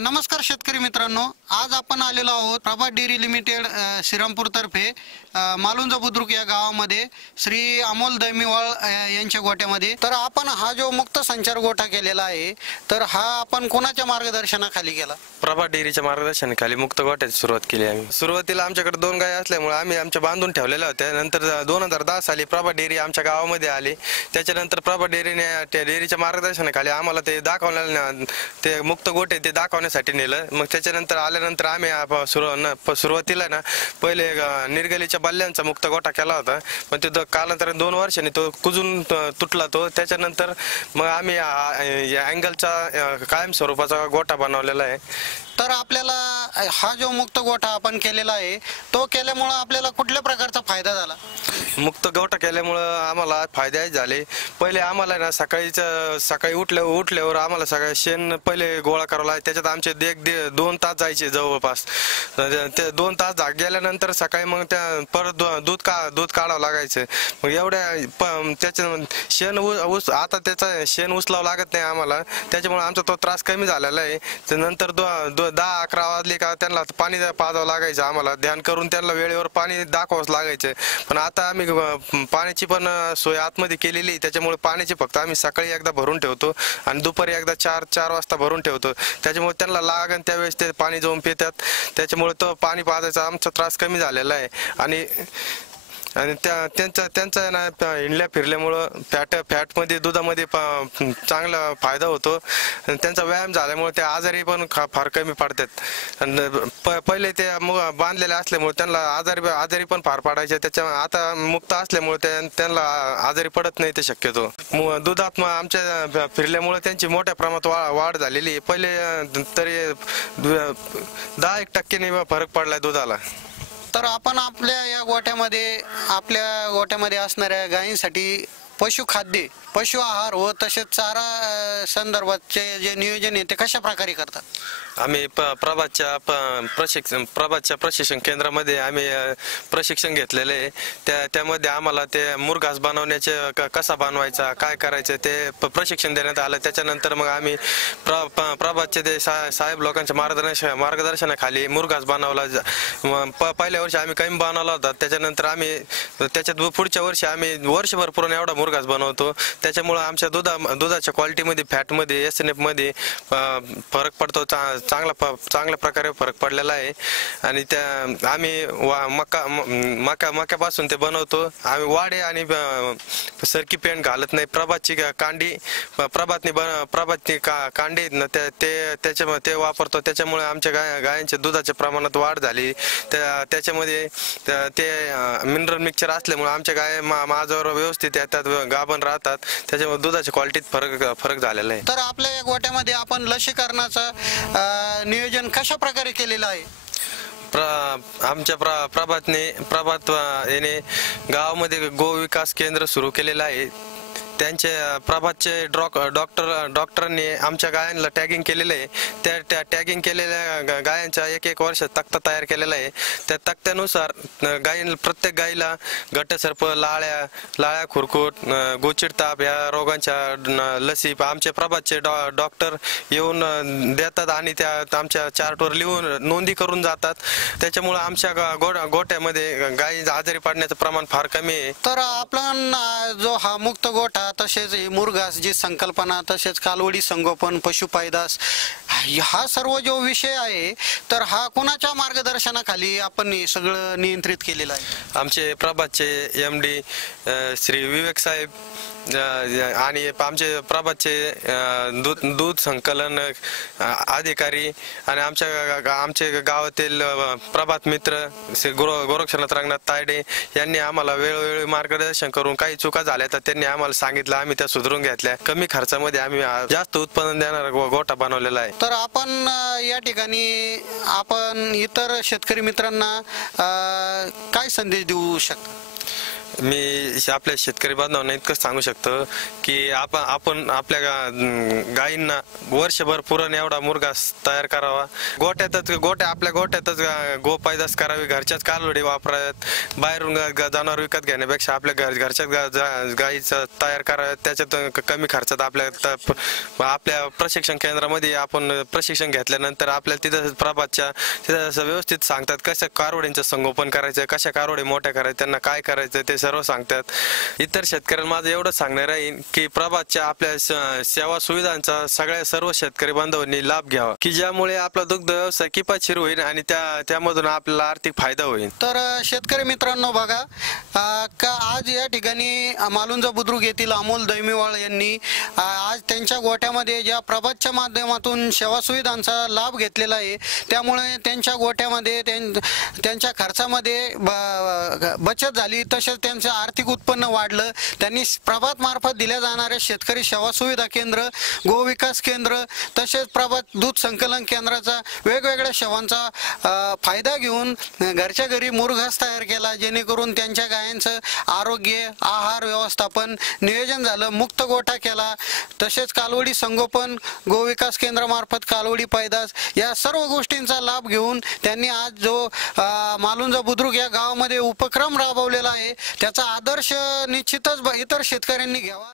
नमस्कार शेतकरी मित्रांनो, आज आपण आलेलो आहोत प्रभा डेअरी लिमिटेड श्रीरामपूर तर्फे मालुंजा बुद्रुक या गावामध्ये श्री अमोल दैमीवाळ यांच्या गोट्यामध्ये। तर आपण हा जो मुक्त संचार गोठा केलेला आहे, तर हा आपण कोणाच्या मार्गदर्शनाखाली केला? प्रभा डेअरीच्या मार्गदर्शनाखाली मुक्त गोठ्याची सुरुवात केली आम्ही। सुरुवातीला आमच्याकडे 2 गाय असल्यामुळे आम्ही आमच्या बांधून ठेवलेल्या होत्या। नंतर 2010 साली प्रभा डेअरी आमच्या गावामध्ये आली। त्याच्यानंतर प्रभा डेअरीने त्या डेअरीच्या मार्गदर्शनाखाली आम्हाला ते दाखवण्याला ते मुक्त गोठे ते दाखवण्यासाठी नेलं। मग त्याच्यानंतर आल्यानंतर आम्ही सुरुवातीला ना पहिले निर्गलीच्या बल्ल्यांचा मुक्त गोठा केला होता, पण तो कालांतराने 2 वर्षांनी तो कुजून तुटला तो। त्याच्यानंतर मग आम्ही अँगलचा कायम स्वरूपाचा गोठा बनवलेला आहे। तर आपल्याला हा जो मुक्त गोठा आपण केलेला आहे, तो केल्यामुळे आपल्याला कुठल्या प्रकारचा फायदा झाला? मुक्त गोठा केल्यामुळे आम्हाला फायदे झाले। पहिले आम्हाला ना सकाळी उठल्यावर आम्हाला सगळं शेण पहिले गोळा करावं लागायचं। त्याच्यात आमचे 2 तास जायचे जवळपास। ते 2 तास गेल्यानंतर सकाळी मग त्या परत दूध काढावं लागायचं। मग एवढ्या त्याच्या शेण आता त्याचा शेण उचलावं लागत नाही आम्हाला, त्याच्यामुळे आमचा तो त्रास कमी झालेला आहे। नंतर 10-11 वाजले का त्यांना पाणी पाजावं लागायचं आम्हाला, ध्यान करून त्यांना वेळेवर पाणी दाखवावंच लागायचं। पण आता आम्ही पाण्याची पण सोय आतमध्ये केलेली, त्याच्यामुळे पाण्याची फक्त आम्ही सकाळी एकदा भरून ठेवतो आणि दुपारी एकदा 4 वाजता भरून ठेवतो। त्याच्यामुळे त्यांना लागन त्यावेळेस ते पाणी जाऊन पितात, त्याच्यामुळे तो पाणी पाजायचा आमचा त्रास कमी झालेला आहे। आणि त्यांचा ना हिंडल्या फिरल्यामुळं फॅटमध्ये दुधामध्ये चांगला फायदा होतो। त्यांचा व्यायाम झाल्यामुळे ते आजारी पण फार कमी पडतात। पहिले ते बांधलेले असल्यामुळे त्यांना आजारी पण फार पडायचे, त्याच्या आता मुक्त असल्यामुळे त्यांना आजारी पडत नाही ते शक्यतो। दुधात आमच्या फिरल्यामुळे त्यांची मोठ्या प्रमाणात वाढ झालेली। पहिले तरी 10-1% फरक पडलाय दुधाला। तर आपण आपल्या गोठ्यामध्ये असणाऱ्या गायींसाठी पशुखाद्य, पशु आहार व तसेच चारा संदर्भाचे जे नियोजन आहे ते कशा प्रकारे करतात? आम्ही प्रभातच्या प्रशिक्षण केंद्रामध्ये आम्ही प्रशिक्षण घेतलेले आहे। त्यामध्ये आम्हाला ते मुरघास बनवण्याचे कसा बनवायचा, काय करायचं ते प्रशिक्षण देण्यात आलं। त्याच्यानंतर मग आम्ही प्रभातचे ते साहेब लोकांच्या मार्गदर्शनाखाली मुरघास बनवला। पहिल्या वर्षी आम्ही काही बनवला होता, त्याच्यानंतर आम्ही त्याच्यात पुढच्या वर्षी आम्ही वर्षभर पूर्ण एवढा मुरघास बनवतो। त्याच्यामुळे आमच्या दुधाच्या क्वालिटीमध्ये, फॅटमध्ये, SNF मध्ये फरक पडतो, चांगल्या प्रकारे फरक पडलेला आहे। आणि त्या आम्ही मक्यापासून ते बनवतो आम्ही। वाडे आणि सरकी पेंट घालत नाही। प्रभातची कांडी प्रभातनी कांडी ते वापरतो, त्याच्यामुळे आमच्या गायांच्या दुधाच्या प्रमाणात वाढ झाली। त्याच्यामध्ये ते मिनरल मिक्सचर असल्यामुळे आमच्या गाय माझ्यावर व्यवस्थित येतात, गाभण राहतात, त्याच्यामुळे दुधाच्या क्वालिटीत फरक झालेला आहे। तर आपल्या या गोठ्यामध्ये आपण लसीकरणाचं नियोजन कशा प्रकारे केलेलं आहे? आमच्या प्रभात याने गावामध्ये गो विकास केंद्र सुरू केलेलं आहे। त्यांचे प्रभातचे डॉक्टरांनी आमच्या गायांना टॅगिंग केलेलं आहे। त्या टॅगिंग केलेल्या गायांचा 1 वर्ष तक्ता तयार केलेला आहे। त्या तक्त्यानुसार प्रत्येक गायीला गटसर्प, लाळ्या, खुरकूट, गोचिड ताप या रोगांच्या लसी आमचे प्रभातचे डॉक्टर येऊन देतात आणि त्या आमच्या चार्टवर लिहून नोंदी करून जातात। त्याच्यामुळे आमच्या गोठ्यामध्ये गायी आजारी पडण्याचं प्रमाण फार कमी आहे। तर आपण जो हा मुक्त गोठा, तसेच मुरघास जी संकल्पना, तसेच कालवडी संगोपन, पशुपायदास, हा सर्व जो विषय आहे, तर हा कोणाच्या मार्गदर्शनाखाली आपण सगळं नियंत्रित केलेलं आहे? आमचे प्रभातचे MD श्री विवेक साहेब आणि आमचे प्रभातचे दूध संकलन अधिकारी आणि आमचे गावातील प्रभात मित्र श्री गोरक्षनाथ रंगनाथ तायडे यांनी आम्हाला वेळोवेळी मार्गदर्शन करून काही चुका झाल्या तर त्यांनी आम्हाला सांगितलं, आम्ही त्या सुधारून घेतल्या। कमी खर्चामध्ये आम्ही जास्त उत्पादन देणारा गोठा बनवलेला आहे। तर आपण या ठिकाणी आपण इतर शेतकरी मित्रांना काय संदेश देऊ शकता? मी आपल्या शेतकरी बांधवांना इतकंच सांगू शकतो की आपण आपल्या गायींना वर्षभर पुरण एवढा मुरघास तयार करावा. आपल्या गोट्यातच गोपायदास करावी. घरच्याच कालवडी वापराव्यात. बाहेरून जनावर विकत घेण्यापेक्षा आपल्या घरच्याच गायीचं तयार कराव्यात. त्याच्यात कमी खर्चात आपल्या प्रशिक्षण केंद्रामध्ये आपण प्रशिक्षण घेतल्यानंतर आपल्याला तिथं व्यवस्थित सांगतात कसं कारवडींचं संगोपन करायचं, कशा कारवडी मोठ्या करायच्या, त्यांना काय करायचं ते सर्व सांगतात. इतर शेतकऱ्यांना माझं एवढंच सांगणार आहे की प्रभातच्या आपल्या सेवा सुविधांचा सर्व शेतकरी बांधवांनी लाभ घ्यावा की ज्यामुळे आपला दुग्ध व्यवसाय किफायतशीर होईल आणि त्यामधून आपल्याला आर्थिक फायदा होईल. तर शेतकरी मित्रांनो बघा का आज या ठिकाणी मालुंजा बुद्रुक येथील अमोल दैमीवाळ यांनी आज त्यांच्या गोठ्यामध्ये ज्या प्रभातच्या माध्यमातून सेवा सुविधांचा लाभ घेतलेला आहे त्यामुळे त्यांच्या गोठ्यामध्ये त्यांच्या खर्चामध्ये बचत झाली. तसेच त्यांचं आर्थिक उत्पन्न वाढलं. त्यांनी प्रभात मार्फत दिल्या जाणाऱ्या शेतकरी सेवा सुविधा केंद्र, गो विकास केंद्र तसेच प्रभात दूध संकलन केंद्राचा वेगवेगळ्या सेवांचा फायदा घेऊन घरच्या घरी मुरघास तयार केला जेणेकरून त्यांच्या गायांचं आरोग्य, आहार व्यवस्थापन नियोजन झालं. मुक्त गोठा केला. तसेच कालवडी संगोपन, गो विकास केंद्रामार्फत कालवडी पैदास या सर्व गोष्टींचा लाभ घेऊन त्यांनी आज जो मालुंजा बुद्रुक या गावामध्ये उपक्रम राबवलेला आहे त्याचा आदर्श निश्चितच इतर शेतकऱ्यांनी घ्यावा.